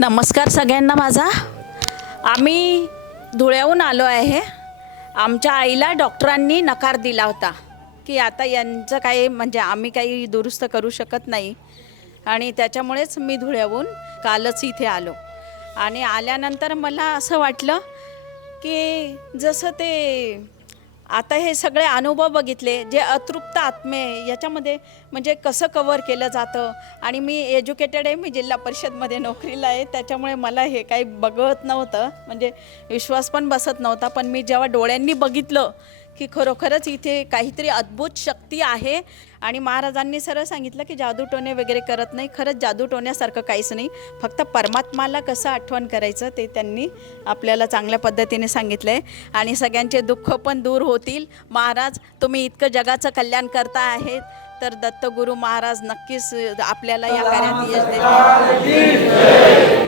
नमस्कार सगळ्यांना माझा. आम्ही धुळ्याहून आलो आहे. आमच्या आईला डॉक्टरांनी नकार दिला होता की आता यांचं काही म्हणजे आम्ही काही दुरुस्त करू शकत नाही आणि त्याच्यामुळेच मी धुळ्याहून कालच इथे आलो. आणि आल्यानंतर मला असं वाटलं की जसं ते आता हे सगळे अनुभव बघितले जे अतृप्त आत्मे याच्यामध्ये म्हणजे कसं कव्हर केलं जातं. आणि मी एज्युकेटेड आहे, मी जिल्हा परिषदमध्ये नोकरीला आहे, त्याच्यामुळे मला हे काही बघत नव्हतं, म्हणजे विश्वास पण बसत नव्हता. पण मी जेव्हा डोळ्यांनी बघितलं की खरोखरच इथे काहीतरी अद्भुत शक्ती आहे. आणि महाराजांनी सरळ सांगितलं की जादूटोणे वगैरे करत नाही. खरंच जादूटोण्यासारखं काहीच नाही, फक्त परमात्माला कसं आठवण करायचं ते त्यांनी आपल्याला चांगल्या पद्धतीने सांगितलं आहे. आणि सगळ्यांचे दुःख पण दूर होतील. महाराज तुम्ही इतकं जगाचं कल्याण करता आहेत तर दत्तगुरू महाराज नक्कीच आपल्याला या कार्यात यश देतील.